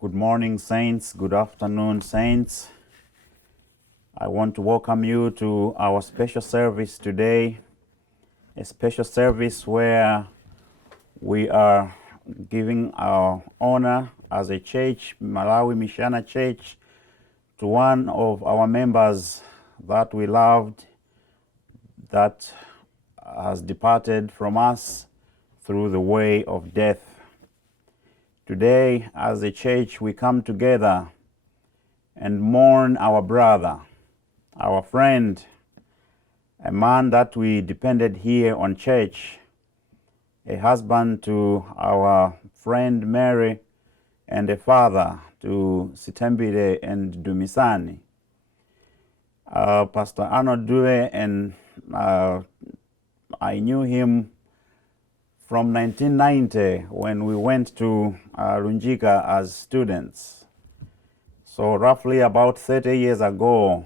Good morning, saints. Good afternoon, saints. I want to welcome you to our special service today, a special service where we are giving our honor as a church, Malawi Michiana Church, to one of our members that we loved, that has departed from us through the way of death. Today, as a church, we come together and mourn our brother, our friend, a man that we depended here on church, a husband to our friend Mary, and a father to Sitembile and Dumisani. Pastor Arnold Dube, and I knew him from 1990 when we went to Lunjika as students. So roughly about 30 years ago,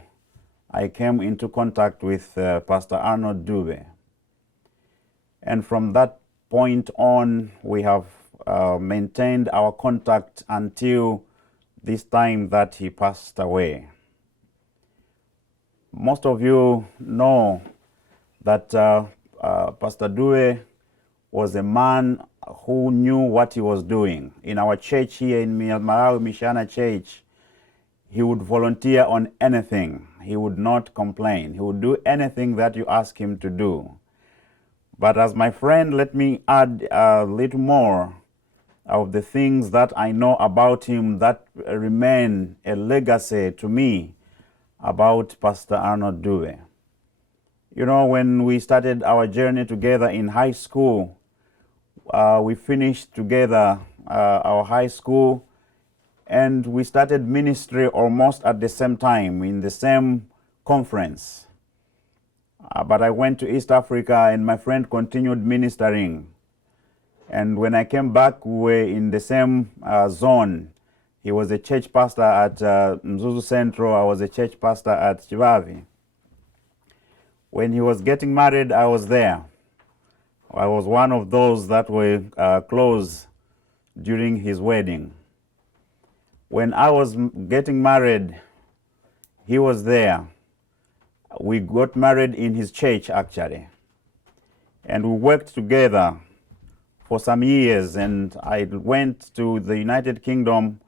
I came into contact with Pastor Arnold Dube. And from that point on, we have maintained our contact until this time that he passed away. Most of you know that Pastor Dube was a man who knew what he was doing. In our church here in Malawi Michiana Church, he would volunteer on anything. He would not complain. He would do anything that you ask him to do. But as my friend, let me add a little more of the things that I know about him that remain a legacy to me about Pastor Arnold Dube. You know, when we started our journey together in high school, we finished together our high school, and we started ministry almost at the same time in the same conference. But I went to East Africa and my friend continued ministering. And when I came back, we were in the same zone. He was a church pastor at Mzuzu Central. I was a church pastor at Chivavi. When he was getting married, I was there. I was one of those that were close during his wedding. When I was getting married, he was there. We got married in his church, actually. And we worked together for some years, and I went to the United Kingdom.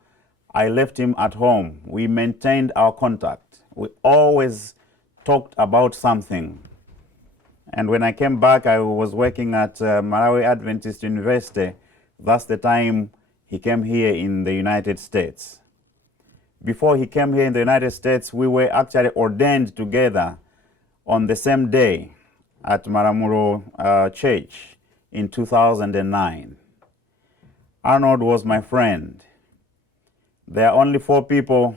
I left him at home. We maintained our contact. We always talked about something. And when I came back, I was working at Malawi Adventist University. That's the time he came here in the United States. Before he came here in the United States, we were actually ordained together on the same day at Maramuro Church in 2009. Arnold was my friend. There are only 4 people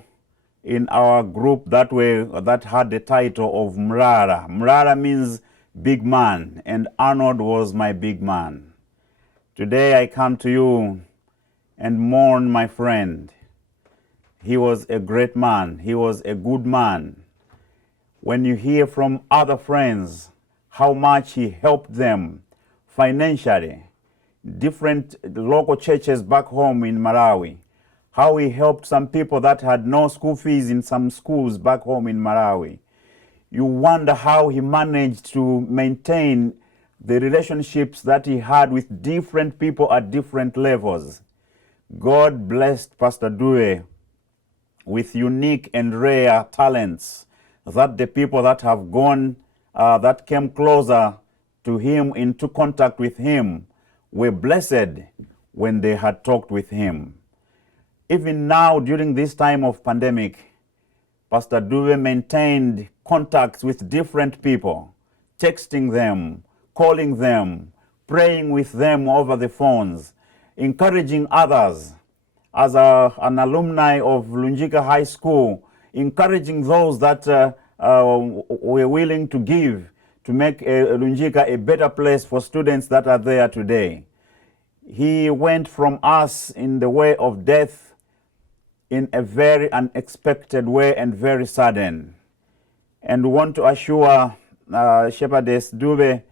in our group that had the title of Mrara. Mrara means big man, and Arnold was my big man. Today I come to you and mourn my friend. He was a great man. He was a good man. When you hear from other friends how much he helped them financially, different local churches back home in Malawi, how he helped some people that had no school fees in some schools back home in Malawi, you wonder how he managed to maintain the relationships that he had with different people at different levels. God blessed Pastor Dube with unique and rare talents that the people that have gone, that came closer to him, into contact with him, were blessed when they had talked with him. Even now, during this time of pandemic, Pastor Dube maintained contacts with different people, texting them, calling them, praying with them over the phones, encouraging others. As an alumni of Lunjika High School, encouraging those that were willing to give to make Lunjika a better place for students that are there today. He went from us in the way of death in a very unexpected way and very sudden. And we want to assure Shepherdess Dube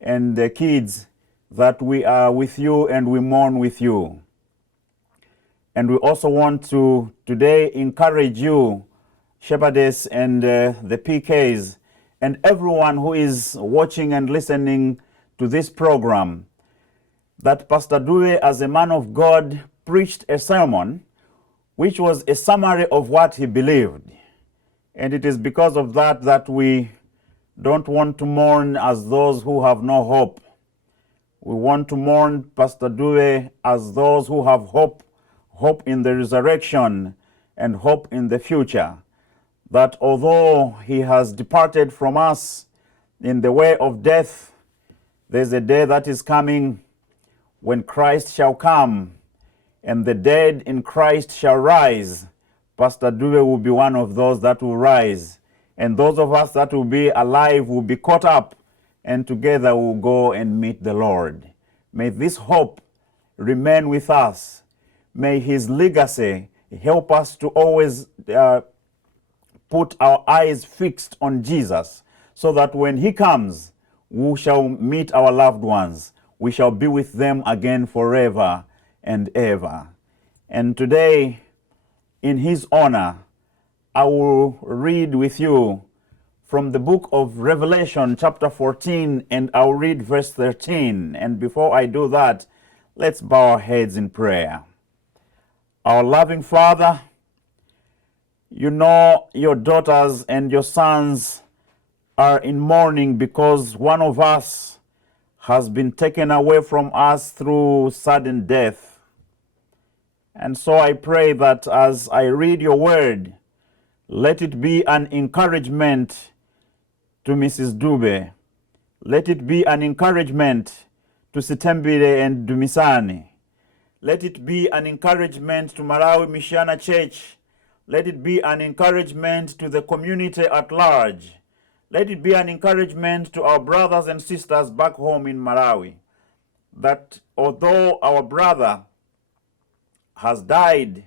and the kids that we are with you and we mourn with you. And we also want to today encourage you, shepherdess and the PKs, and everyone who is watching and listening to this program, that Pastor Dube, as a man of God, preached a sermon which was a summary of what he believed. And it is because of that that we don't want to mourn as those who have no hope. We want to mourn Pastor Dube as those who have hope, hope in the resurrection and hope in the future. That although he has departed from us in the way of death, there's a day that is coming when Christ shall come and the dead in Christ shall rise. Pastor Dube will be one of those that will rise. And those of us that will be alive will be caught up, and together we'll go and meet the Lord. May this hope remain with us. May his legacy help us to always put our eyes fixed on Jesus, so that when he comes, we shall meet our loved ones. We shall be with them again forever and ever. And today, in his honor, I will read with you from the book of Revelation, chapter 14, and I'll read verse 13. And before I do that, let's bow our heads in prayer. Our loving Father, you know your daughters and your sons are in mourning because one of us has been taken away from us through sudden death. And so I pray that as I read your word, let it be an encouragement to Mrs. Dube. Let it be an encouragement to Sitembile and Dumisani. Let it be an encouragement to Malawi Michiana Church. Let it be an encouragement to the community at large. Let it be an encouragement to our brothers and sisters back home in Malawi, that although our brother has died,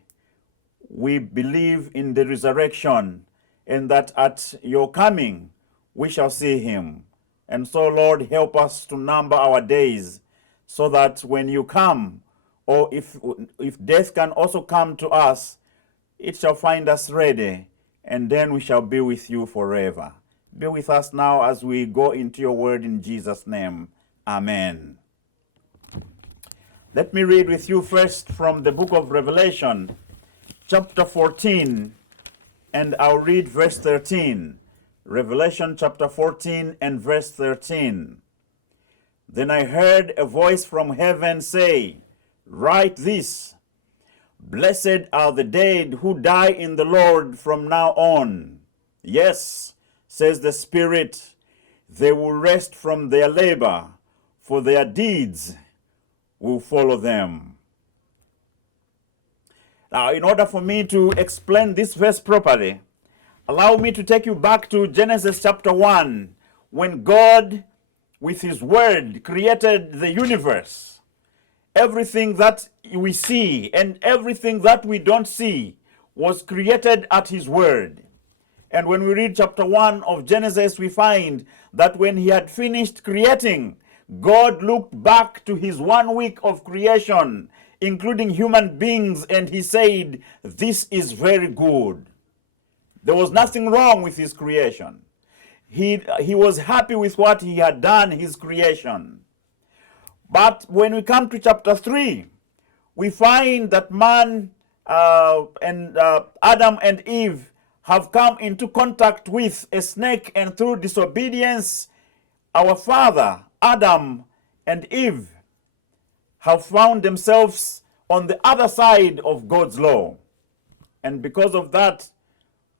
we believe in the resurrection, and that at your coming we shall see him. And so, Lord, help us to number our days, so that when you come, or if death can also come to us, it shall find us ready, and then we shall be with you forever. Be with us now as we go into your word in Jesus' name. Amen. Let me read with you first from the book of Revelation, chapter 14, and I'll read verse 13. Revelation chapter 14 and verse 13. Then I heard a voice from heaven say, "Write this, blessed are the dead who die in the Lord from now on. Yes, says the Spirit, they will rest from their labor, for their deeds will follow them." Now, in order for me to explain this verse properly, allow me to take you back to Genesis chapter 1, when God, with his word, created the universe. Everything that we see and everything that we don't see was created at his word. And when we read chapter 1 of Genesis, we find that when he had finished creating, God looked back to his 1 week of creation, including human beings, and he said, "This is very good." There was nothing wrong with his creation. He was happy with what he had done, his creation. But when we come to chapter 3, we find that man and Adam and Eve have come into contact with a snake, and through disobedience, our father, Adam and Eve, have found themselves on the other side of God's law. And because of that,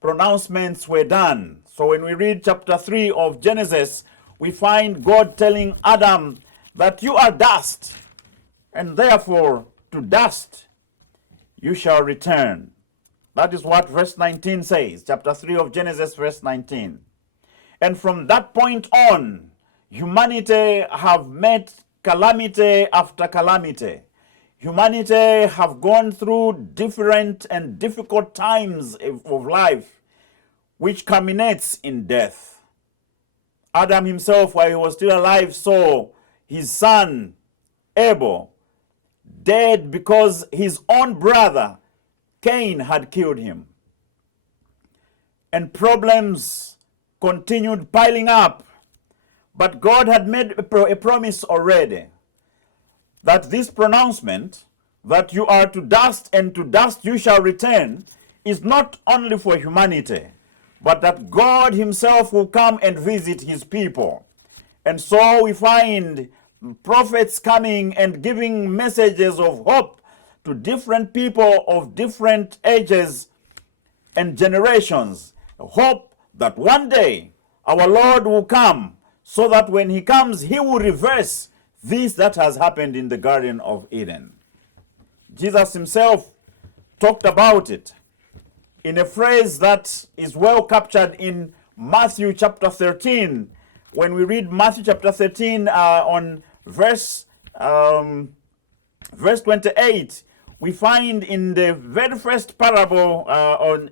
pronouncements were done. So when we read chapter 3 of Genesis, we find God telling Adam that you are dust, and therefore to dust you shall return. That is what verse 19 says, chapter 3 of Genesis, verse 19. And from that point on, humanity have met calamity after calamity. Humanity have gone through different and difficult times of life, which culminates in death. Adam himself, while he was still alive, saw his son Abel dead because his own brother, Cain, had killed him. And problems continued piling up. But God had made a promise already that this pronouncement, that you are to dust and to dust you shall return, is not only for humanity, but that God himself will come and visit his people. And so we find prophets coming and giving messages of hope to different people of different ages and generations. Hope that one day our Lord will come, so that when he comes, he will reverse this that has happened in the Garden of Eden. Jesus himself talked about it in a phrase that is well captured in Matthew chapter 13. When we read Matthew chapter 13 on verse 28, we find in the very first parable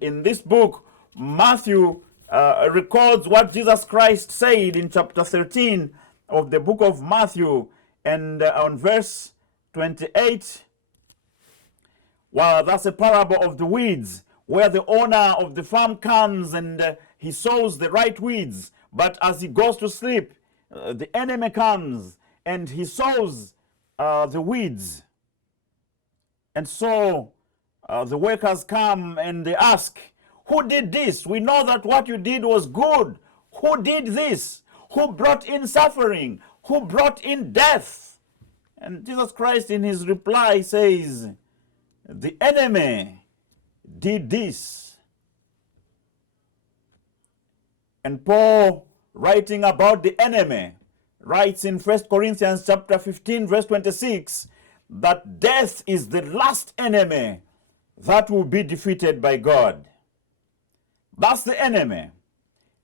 in this book, Matthew records what Jesus Christ said in chapter 13 of the book of Matthew, and on verse 28, well, that's a parable of the weeds, where the owner of the farm comes and he sows the right weeds, but as he goes to sleep, the enemy comes and he sows the weeds. And so the workers come and they ask, who did this? We know that what you did was good. Who did this? Who brought in suffering? Who brought in death? And Jesus Christ in his reply says, the enemy did this. And Paul, writing about the enemy, writes in 1 Corinthians chapter 15, verse 26, that death is the last enemy that will be defeated by God. That's the enemy.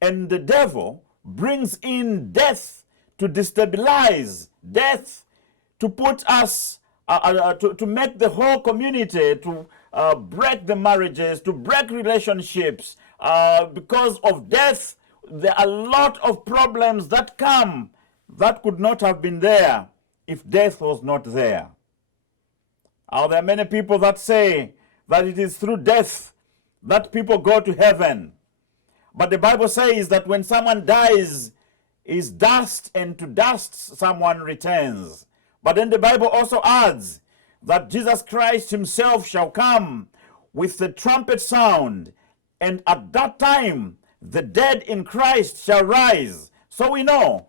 And the devil brings in death to destabilize, death to put us, to make the whole community, to break the marriages, to break relationships. Because of death, there are a lot of problems that come that could not have been there if death was not there. There are many people that say that it is through death that people go to heaven. But the Bible says that when someone dies, is dust, and to dust someone returns. But then the Bible also adds that Jesus Christ himself shall come with the trumpet sound, and at that time the dead in Christ shall rise. So we know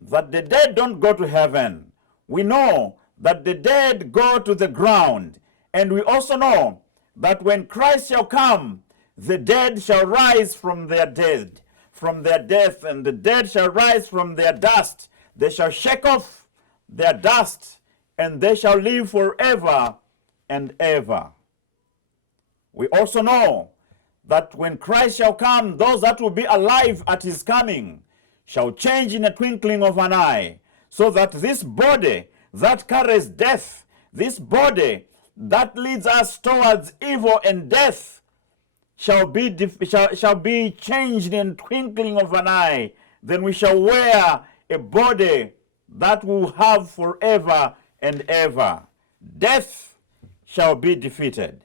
that the dead don't go to heaven. We know that the dead go to the ground. And we also know that when Christ shall come, the dead shall rise from their dead, from their death, and the dead shall rise from their dust. They shall shake off their dust, and they shall live forever and ever. We also know that when Christ shall come, those that will be alive at his coming shall change in a twinkling of an eye, so that this body that carries death, this body that leads us towards evil and death, shall be changed in twinkling of an eye. Then we shall wear a body that will have forever and ever. Death shall be defeated.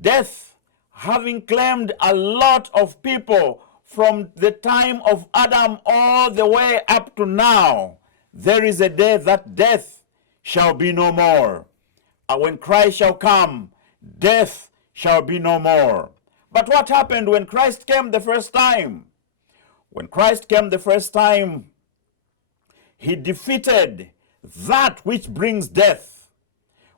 Death, having claimed a lot of people from the time of Adam all the way up to now, there is a day that death shall be no more. And when Christ shall come, death shall be no more. But what happened when Christ came the first time? When Christ came the first time, he defeated that which brings death.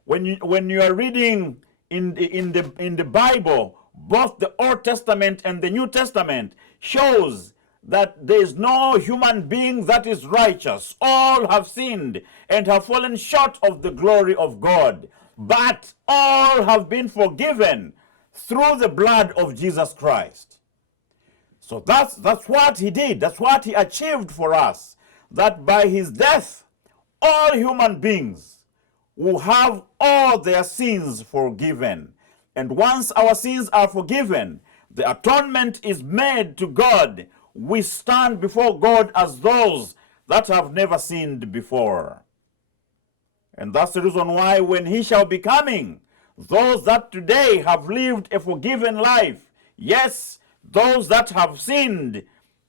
When you are reading in the Bible, both the Old Testament and the New Testament shows that there is no human being that is righteous. All have sinned and have fallen short of the glory of God. But all have been forgiven through the blood of Jesus Christ. So that's what he did. That's what he achieved for us. That by his death, all human beings will have all their sins forgiven. And once our sins are forgiven, the atonement is made to God. We stand before God as those that have never sinned before. And that's the reason why when he shall be coming, those that today have lived a forgiven life, yes, those that have sinned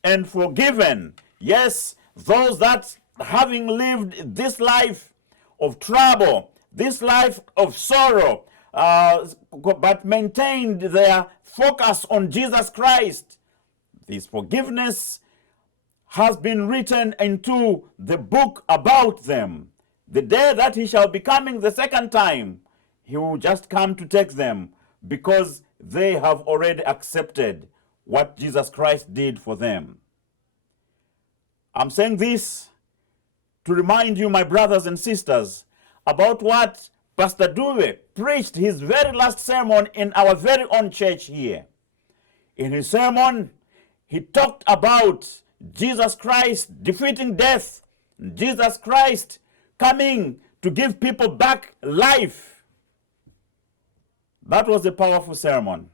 and forgiven, yes, those that having lived this life of trouble, this life of sorrow, but maintained their focus on Jesus Christ, this forgiveness has been written into the book about them. The day that he shall be coming the second time, he will just come to take them because they have already accepted what Jesus Christ did for them. I'm saying this to remind you, my brothers and sisters, about what Pastor Dube preached his very last sermon in our very own church here. In his sermon, he talked about Jesus Christ defeating death, Jesus Christ coming to give people back life. That was a powerful sermon.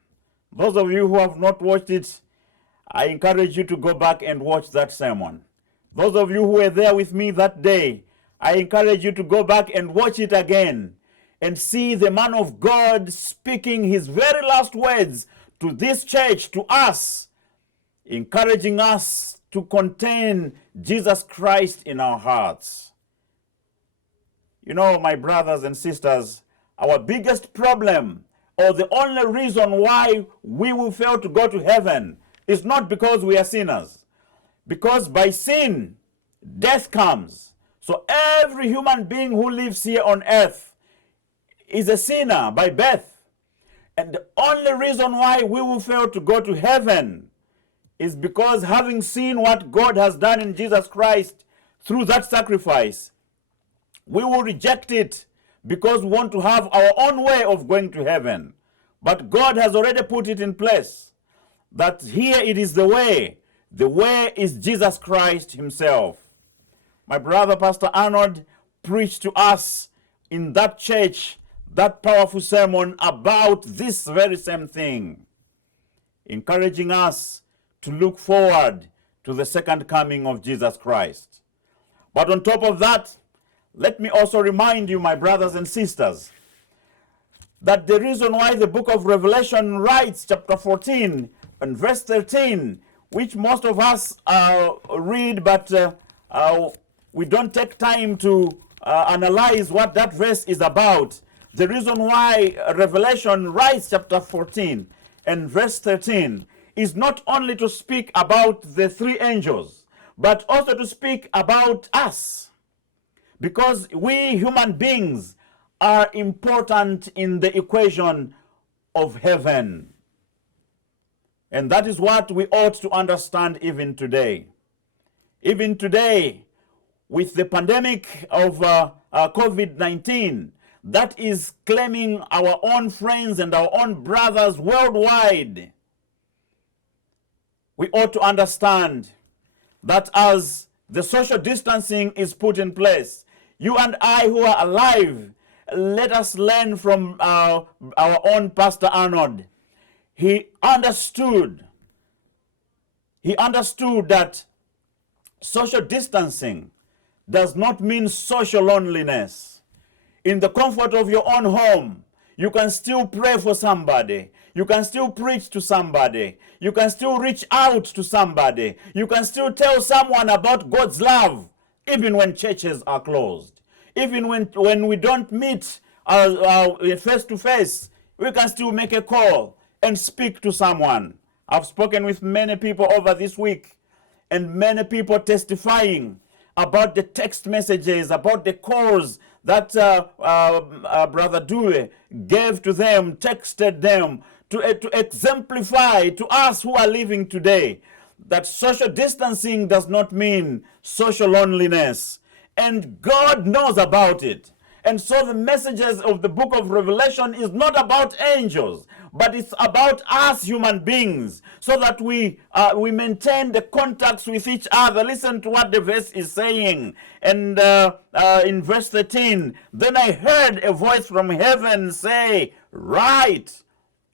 Those of you who have not watched it, I encourage you to go back and watch that sermon. Those of you who were there with me that day, I encourage you to go back and watch it again and see the man of God speaking his very last words to this church, to us, encouraging us to contain Jesus Christ in our hearts. You know, my brothers and sisters, our biggest problem, or the only reason why we will fail to go to heaven, is not because we are sinners. Because by sin, death comes. So every human being who lives here on earth is a sinner by birth. And the only reason why we will fail to go to heaven is because, having seen what God has done in Jesus Christ through that sacrifice, we will reject it because we want to have our own way of going to heaven. But God has already put it in place that here it is the way. The way is Jesus Christ himself. My brother, Pastor Arnold, preached to us in that church that powerful sermon about this very same thing, encouraging us to look forward to the second coming of Jesus Christ. But on top of that, let me also remind you, my brothers and sisters, that the reason why the book of Revelation writes, chapter 14 and verse 13, which most of us read, but we don't take time to analyze what that verse is about. The reason why Revelation writes chapter 14 and verse 13 is not only to speak about the three angels, but also to speak about us. Because we human beings are important in the equation of heaven. And that is what we ought to understand even today. Even today, with the pandemic of COVID-19, that is claiming our own friends and our own brothers worldwide, we ought to understand that as the social distancing is put in place, you and I who are alive, let us learn from our own Pastor Arnold. He understood that social distancing does not mean social loneliness. In the comfort of your own home, you can still pray for somebody. You can still preach to somebody. You can still reach out to somebody. You can still tell someone about God's love, even when churches are closed. Even when we don't meet face to face, we can still make a call and speak to someone. I've spoken with many people over this week, and many people testifying about the text messages, about the calls that Brother Dube gave to them, texted them, to exemplify to us who are living today that social distancing does not mean social loneliness. And God knows about it. And so the messages of the book of Revelation is not about angels, but it's about us human beings, so that we maintain the contacts with each other. Listen to what the verse is saying. And in verse 13, then I heard a voice from heaven say, "Write,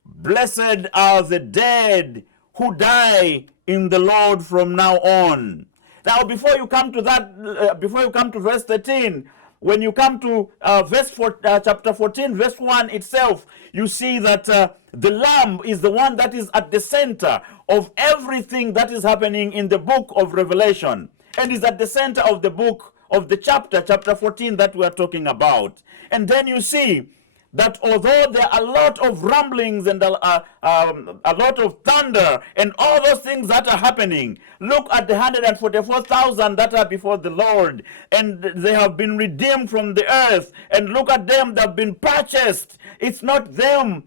blessed are the dead who die in the Lord from now on." Now, before you come to that, before you come to verse 13, when you come to chapter 14, verse 1 itself, you see that the Lamb is the one that is at the center of everything that is happening in the book of Revelation, and is at the center of the book of the chapter 14 that we are talking about. And then you see that although there are a lot of rumblings and a lot of thunder and all those things that are happening, look at the 144,000 that are before the Lord, and they have been redeemed from the earth, and look at them, they've been purchased. It's not them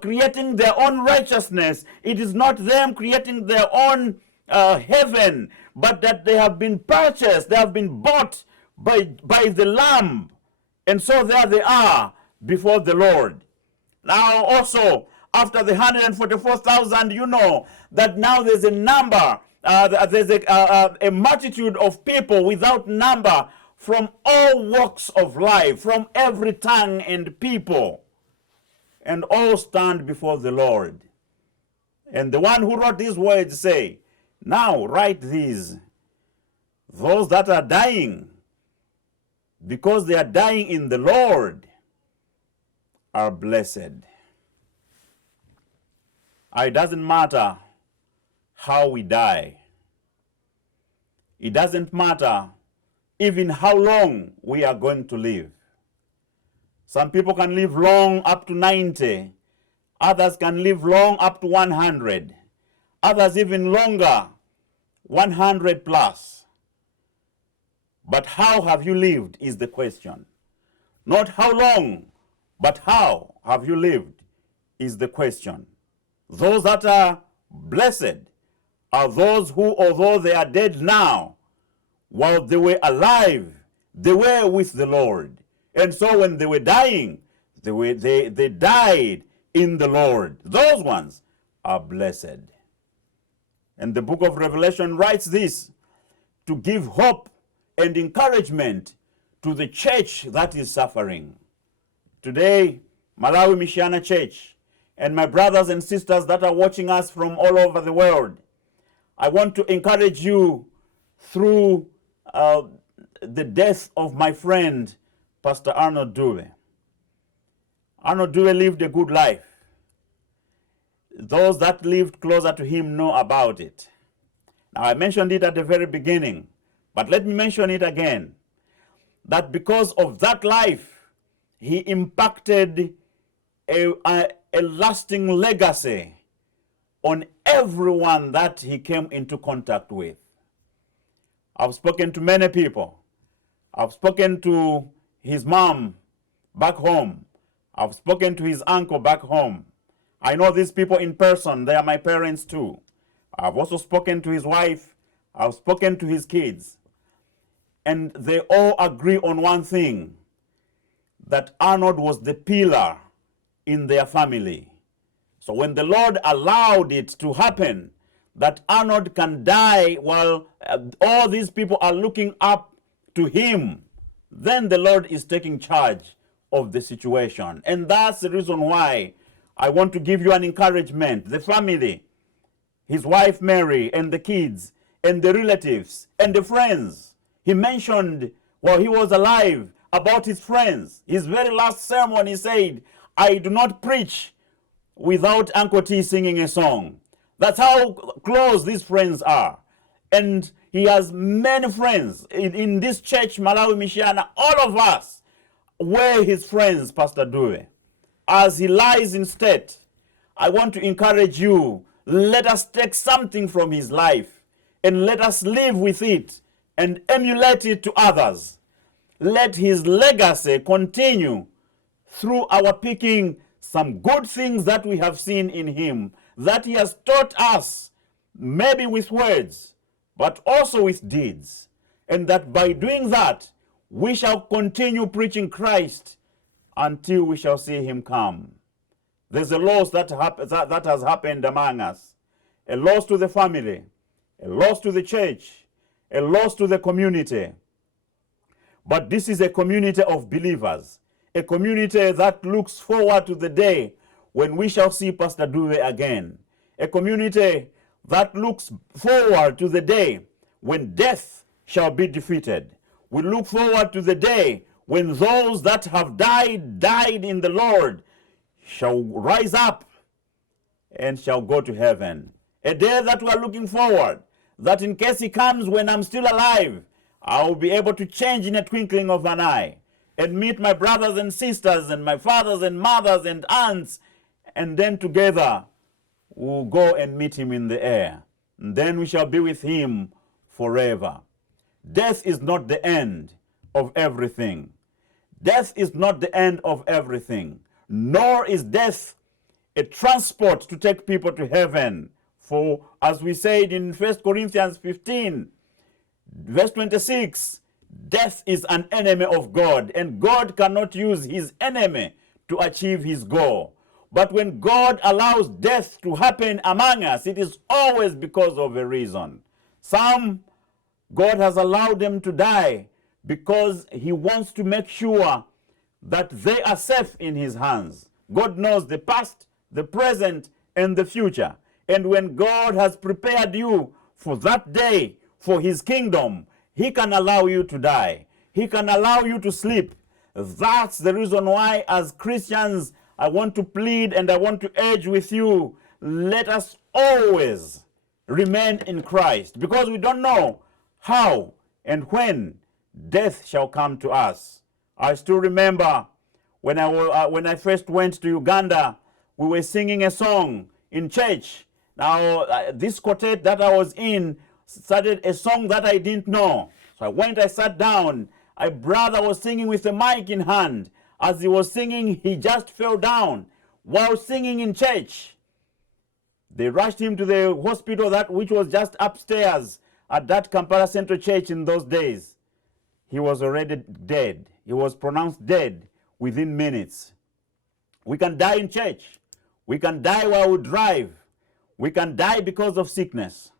creating their own righteousness. It is not them creating their own heaven, but that they have been purchased, they have been bought by the Lamb. And so there they are before the Lord. Now also, after the 144,000, you know that now there's a number, there's a multitude of people without number from all walks of life, from every tongue and people, and all stand before the Lord. And the one who wrote these words say, now write these, those that are dying, because they are dying in the Lord, are blessed. It doesn't matter how we die. It doesn't matter even how long we are going to live. Some people can live long up to 90. Others can live long up to 100. Others even longer, 100 plus. But how have you lived is the question. Not how long, but how have you lived is the question. Those that are blessed are those who, although they are dead now, while they were alive, they were with the Lord. And so when they were dying, they died in the Lord. Those ones are blessed. And the book of Revelation writes this to give hope and encouragement to the church that is suffering. Today, Malawi Michiana Church, and my brothers and sisters that are watching us from all over the world, I want to encourage you through the death of my friend, Pastor Arnold Dube. Arnold Dube lived a good life. Those that lived closer to him know about it. Now, I mentioned it at the very beginning, but let me mention it again, that because of that life, he impacted a lasting legacy on everyone that he came into contact with. I've spoken to many people. I've spoken to his mom back home. I've spoken to his uncle back home. I know these people in person. They are my parents too. I've also spoken to his wife. I've spoken to his kids. And they all agree on one thing, that Arnold was the pillar in their family. So when the Lord allowed it to happen, that Arnold can die while all these people are looking up to him, then the Lord is taking charge of the situation. And that's the reason why I want to give you an encouragement. The family, his wife Mary, and the kids, and the relatives, and the friends. He mentioned while he was alive about his friends. His very last sermon, he said, I do not preach without Uncle T singing a song. That's how close these friends are. And he has many friends in this church, Malawi Michiana. All of us were his friends, Pastor Dube. As he lies in state, I want to encourage you, let us take something from his life and let us live with it and emulate it to others. Let his legacy continue through our picking some good things that we have seen in him, that he has taught us, maybe with words, but also with deeds. And that by doing that, we shall continue preaching Christ until we shall see him come. There's a loss that has happened among us. A loss to the family, a loss to the church, a loss to the community. But this is a community of believers, a community that looks forward to the day when we shall see Pastor Dube again, a community that looks forward to the day when death shall be defeated. We look forward to the day when those that have died in the Lord, shall rise up and shall go to heaven. A day that we are looking forward, that in case he comes when I'm still alive, I will be able to change in a twinkling of an eye and meet my brothers and sisters and my fathers and mothers and aunts, and then together we'll go and meet him in the air. And then we shall be with him forever. Death is not the end of everything. Death is not the end of everything, nor is death a transport to take people to heaven. For as we said in 1 Corinthians 15, verse 26, death is an enemy of God, and God cannot use his enemy to achieve his goal. But when God allows death to happen among us, it is always because of a reason. Some, God has allowed them to die because he wants to make sure that they are safe in his hands. God knows the past, the present, and the future. And when God has prepared you for that day, for his kingdom, he can allow you to die. He can allow you to sleep. That's the reason why, as Christians, I want to plead and I want to urge with you, let us always remain in Christ, because we don't know how and when death shall come to us. I still remember when I first went to Uganda, we were singing a song in church. Now, this quartet that I was in started a song that I didn't know. So I went, I sat down. A brother was singing with a mic in hand. As he was singing, he just fell down while singing in church. They rushed him to the hospital which was just upstairs at that Kampala Central Church in those days. He was already dead. He was pronounced dead within minutes. We can die in church. We can die while we drive. We can die because of sickness.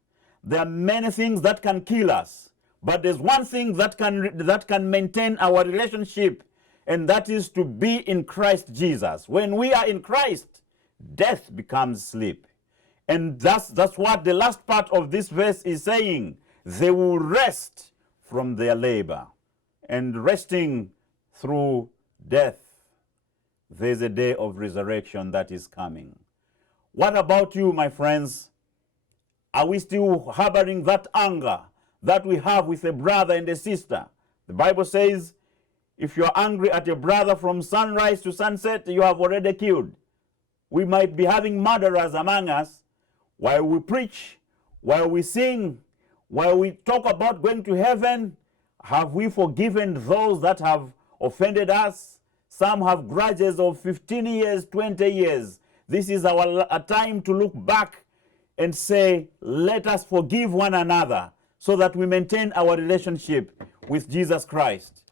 There are many things that can kill us, but there's one thing that can maintain our relationship, and that is to be in Christ Jesus. When we are in Christ, death becomes sleep. And that's what the last part of this verse is saying. They will rest from their labor. And resting through death, there's a day of resurrection that is coming. What about you, my friends? Are we still harboring that anger that we have with a brother and a sister? The Bible says, if you're angry at a brother from sunrise to sunset, you have already killed. We might be having murderers among us while we preach, while we sing, while we talk about going to heaven. Have we forgiven those that have offended us? Some have grudges of 15 years, 20 years. This is a time to look back and say, let us forgive one another so that we maintain our relationship with Jesus Christ.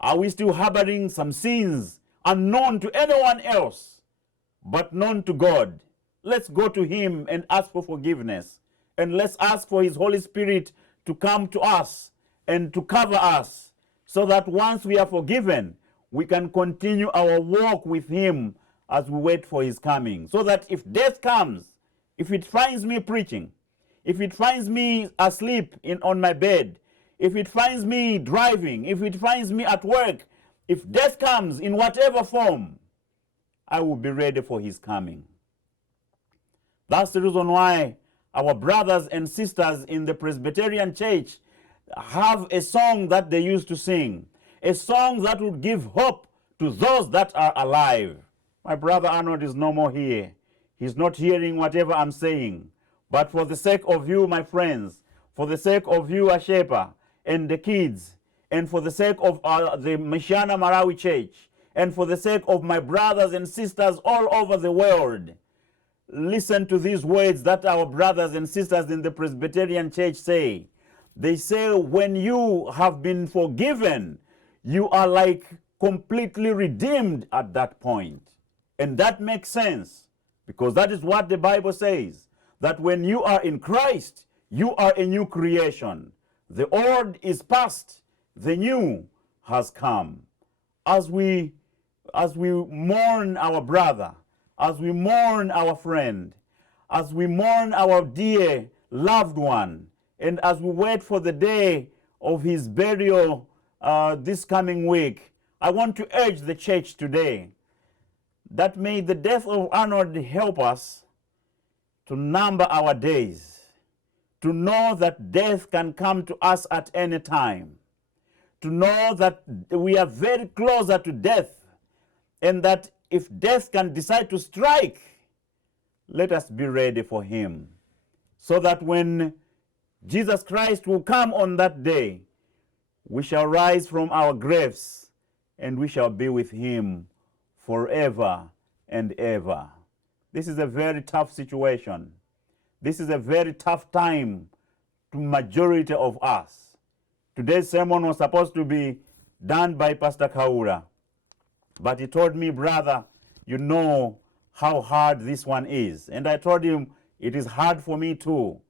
Are we still harboring some sins unknown to anyone else, but known to God? Let's go to him and ask for forgiveness. And let's ask for his Holy Spirit to come to us and to cover us, so that once we are forgiven, we can continue our walk with him as we wait for his coming. So that if death comes, if it finds me preaching, if it finds me asleep on my bed, if it finds me driving, if it finds me at work, if death comes in whatever form, I will be ready for his coming. That's the reason why our brothers and sisters in the Presbyterian Church have a song that they used to sing, a song that would give hope to those that are alive. My brother Arnold is no more here. He's not hearing whatever I'm saying. But for the sake of you, my friends, for the sake of you, Ashepa, and the kids, and for the sake of the Michiana Malawi Church, and for the sake of my brothers and sisters all over the world, listen to these words that our brothers and sisters in the Presbyterian Church say. They say, when you have been forgiven, you are like completely redeemed at that point. And that makes sense, because that is what the Bible says, that when you are in Christ, you are a new creation. The old is past, the new has come. As we mourn our brother, as we mourn our friend, as we mourn our dear loved one, and as we wait for the day of his burial this coming week, I want to urge the church today that may the death of Arnold help us to number our days, to know that death can come to us at any time, to know that we are very closer to death, and that if death can decide to strike, let us be ready for him, so that when Jesus Christ will come on that day, we shall rise from our graves and we shall be with him forever and ever. This is a very tough situation. This is a very tough time to majority of us. Today's sermon was supposed to be done by Pastor Khaula, but he told me, brother, you know how hard this one is. And I told him, it is hard for me too.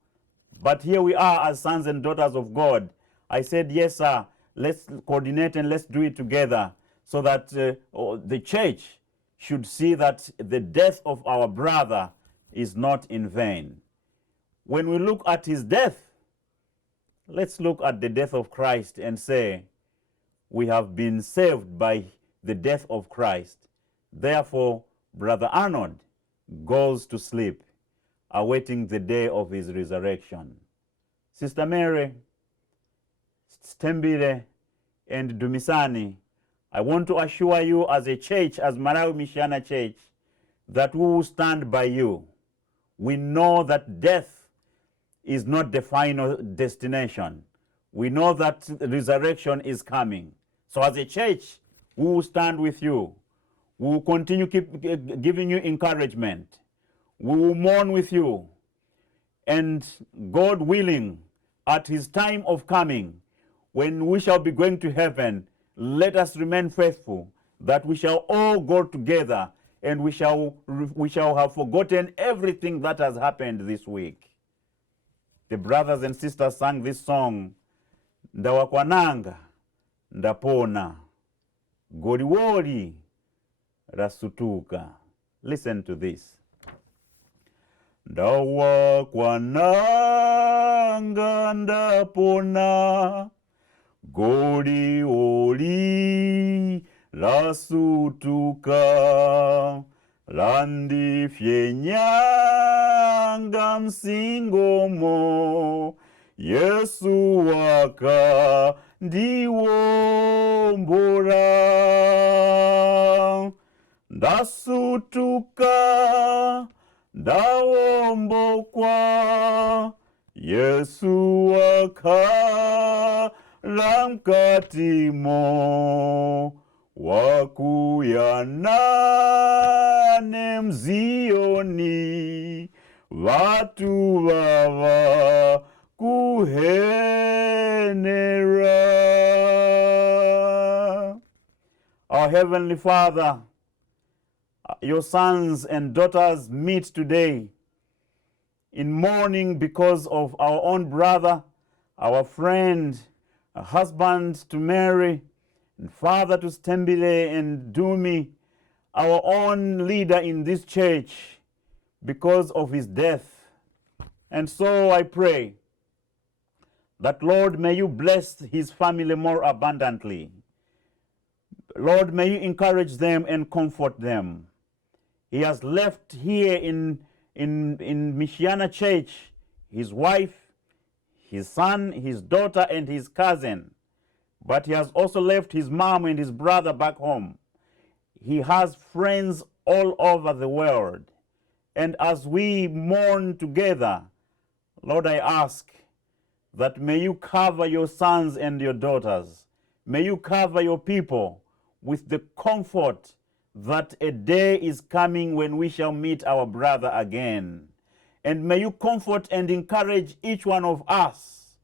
But here we are as sons and daughters of God. I said, yes, sir, let's coordinate and let's do it together so that the church should see that the death of our brother is not in vain. When we look at his death, let's look at the death of Christ and say, we have been saved by the death of Christ. Therefore, Brother Arnold goes to sleep, awaiting the day of his resurrection. Sister Mary, Stembile, and Dumisani, I want to assure you as a church, as Malawi Michiana Church, that we will stand by you. We know that death is not the final destination. We know that resurrection is coming. So as a church, we will stand with you. We will continue giving you encouragement. We will mourn with you. And God willing, at his time of coming, when we shall be going to heaven, let us remain faithful, that we shall all go together and we shall have forgotten everything that has happened this week. The brothers and sisters sang this song, Ndawakwananga, Ndapona, Goliwoli, Rasutuka. Listen to this. Ndawakwananga, Ndapona, Goliwoli, Rasutuka, Landifyenyanga msingomo, Yesu waka ndiwombora. Ndasutuka, ndawombokwa, Yesu waka lamkatimo, wakuyanane mzioni, vatu vava kuhenera. Our Heavenly Father, your sons and daughters meet today in mourning because of our own brother, our friend, a husband to Mary, and father to Stembile and Dube, our own leader in this church, because of his death. And so I pray that, Lord, may you bless his family more abundantly. Lord, may you encourage them and comfort them. He has left here in Michiana Church his wife, his son, his daughter, and his cousin. But he has also left his mom and his brother back home. He has friends all over the world. And as we mourn together, Lord, I ask that may you cover your sons and your daughters. May you cover your people with the comfort that a day is coming when we shall meet our brother again. And may you comfort and encourage each one of us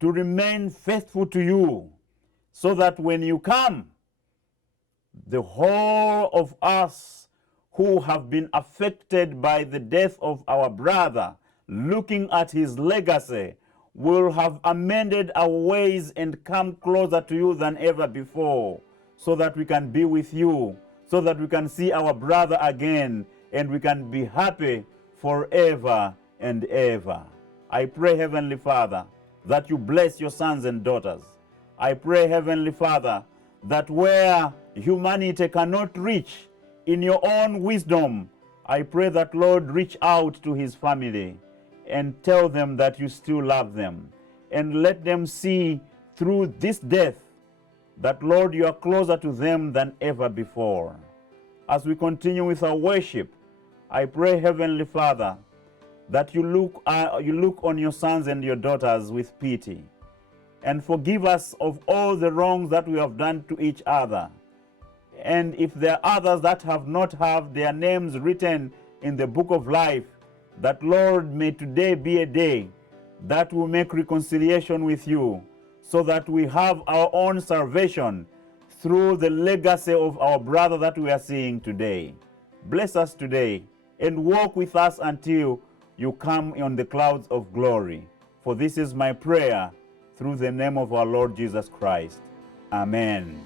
to remain faithful to you, so that when you come, the whole of us who have been affected by the death of our brother, looking at his legacy, will have amended our ways and come closer to you than ever before, so that we can be with you, so that we can see our brother again, and we can be happy forever and ever. I pray, Heavenly Father, that you bless your sons and daughters. I pray, Heavenly Father, that where humanity cannot reach, in your own wisdom, I pray that, Lord, reach out to his family and tell them that you still love them. And let them see through this death that, Lord, you are closer to them than ever before. As we continue with our worship, I pray, Heavenly Father, that you look on your sons and your daughters with pity and forgive us of all the wrongs that we have done to each other. And if there are others that have not have their names written in the book of life, that, Lord, may today be a day that will make reconciliation with you, so that we have our own salvation through the legacy of our brother that we are seeing today. Bless us today and walk with us until you come on the clouds of glory. For this is my prayer through the name of our Lord Jesus Christ. Amen.